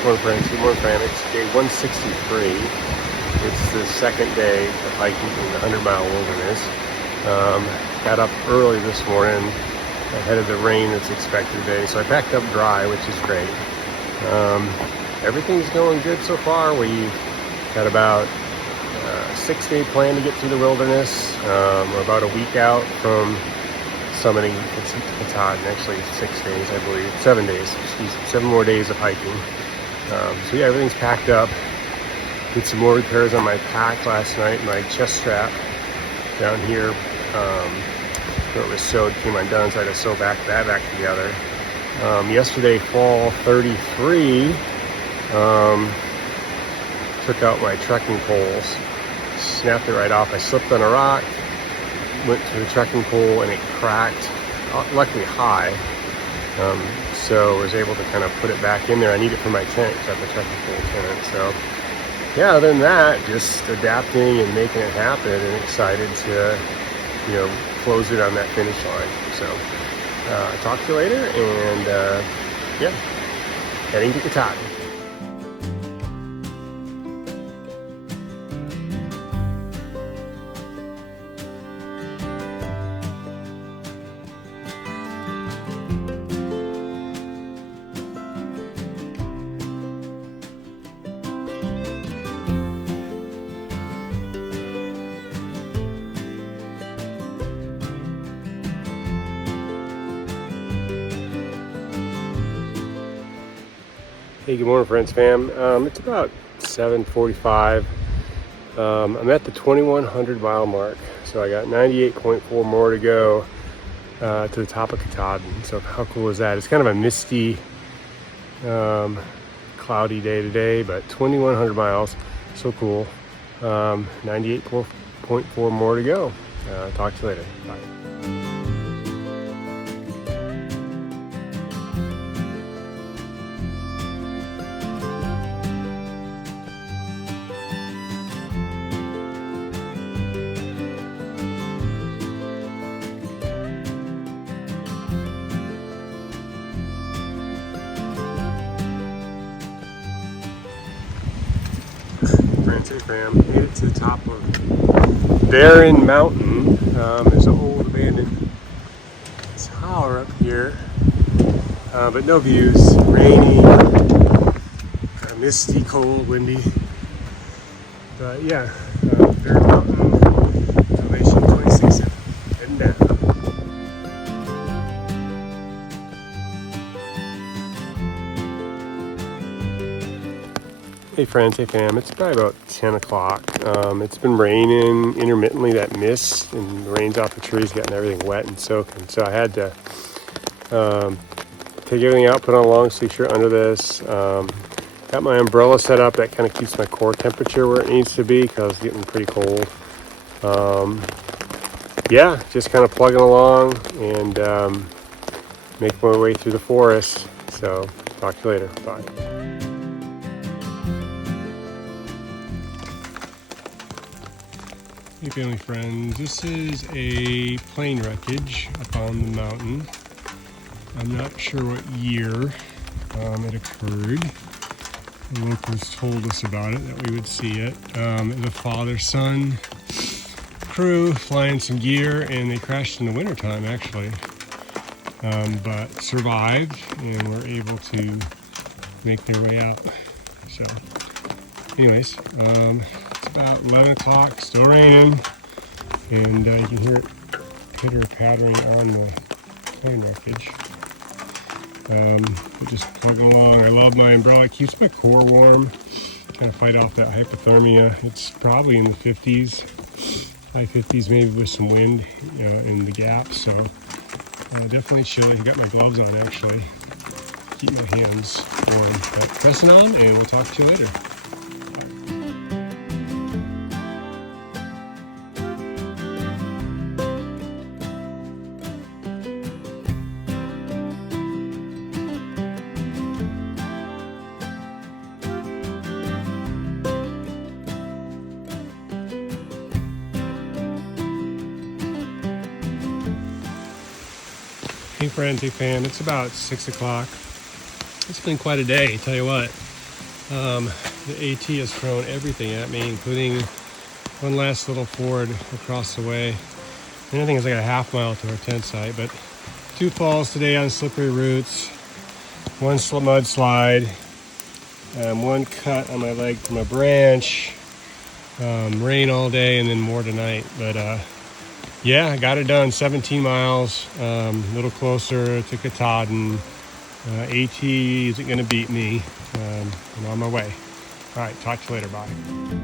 Good morning, friends. It's day 163. It's the second day of hiking in the 100-mile wilderness. Got up early this morning ahead of the rain that's expected today, so I packed up dry, which is great. Everything's going good so far. We've got about a 6-day plan to get through the wilderness. We're about a week out from summiting Katahdin, actually 6 days, I believe. 7 days, 7 more days of hiking. So yeah, everything's packed up. Did some more repairs on my pack last night. My chest strap down here, where it was sewed, came undone, so I had to sew that back together. Yesterday, fall 33, took out my trekking poles, snapped it right off. I slipped on a rock, went to the trekking pole, and it cracked, luckily high. So I was able to kind of put it back in there. I need it for my tent, because I have a trekking pole tent. So yeah, other than that, just adapting and making it happen, and excited to, close it on that finish line. So talk to you later, and yeah, heading to Katahdin. Hey, good morning, friends, fam. It's about 7:45. I'm at the 2,100 mile mark, so I got 98.4 more to go to the top of Katahdin. So how cool is that? It's kind of a misty, cloudy day today, but 2,100 miles, so cool. 98.4 more to go. Talk to you later. Bye. Hey fam, made it to the top of Barren Mountain. There's an old abandoned tower up here, but no views. Rainy, kind of misty, cold, windy. But yeah, Barren Mountain, elevation 26, heading down. Hey friends, hey fam, it's probably about 10 o'clock. It's been raining intermittently, that mist and the rains off the trees getting everything wet and soaking. So I had to take everything out, put on a long sleeve shirt under this. Got my umbrella set up, that kind of keeps my core temperature where it needs to be because it's getting pretty cold. Yeah, just kind of plugging along and make my way through the forest. So talk to you later, bye. Hey family friends, this is a plane wreckage up on the mountain. I'm not sure what year it occurred. The locals told us about it, that we would see it. The father-son crew flying some gear, and they crashed in the wintertime actually. But survived and were able to make their way out. So anyways, it's about 11 o'clock, still raining, and you can hear it pitter-pattering on the plane wreckage. But just plugging along. I love my umbrella. It keeps my core warm, kind of fight off that hypothermia. It's probably in the 50s, high 50s maybe, with some wind in the gap, so definitely chilly. I got my gloves on actually, keep my hands warm. But pressing on, and we'll talk to you later. Hey friends, hey fam, it's about 6 o'clock. It's been quite a day, tell you what. The AT has thrown everything at me, including one last little ford across the way. The only thing is like a half mile to our tent site, but 2 falls today on slippery roots, 1 mud slide, 1 cut on my leg from a branch, rain all day, and then more tonight. But yeah, I got it done. 17 miles, a little closer to Katahdin. AT isn't going to beat me. I'm on my way. All right, talk to you later. Bye.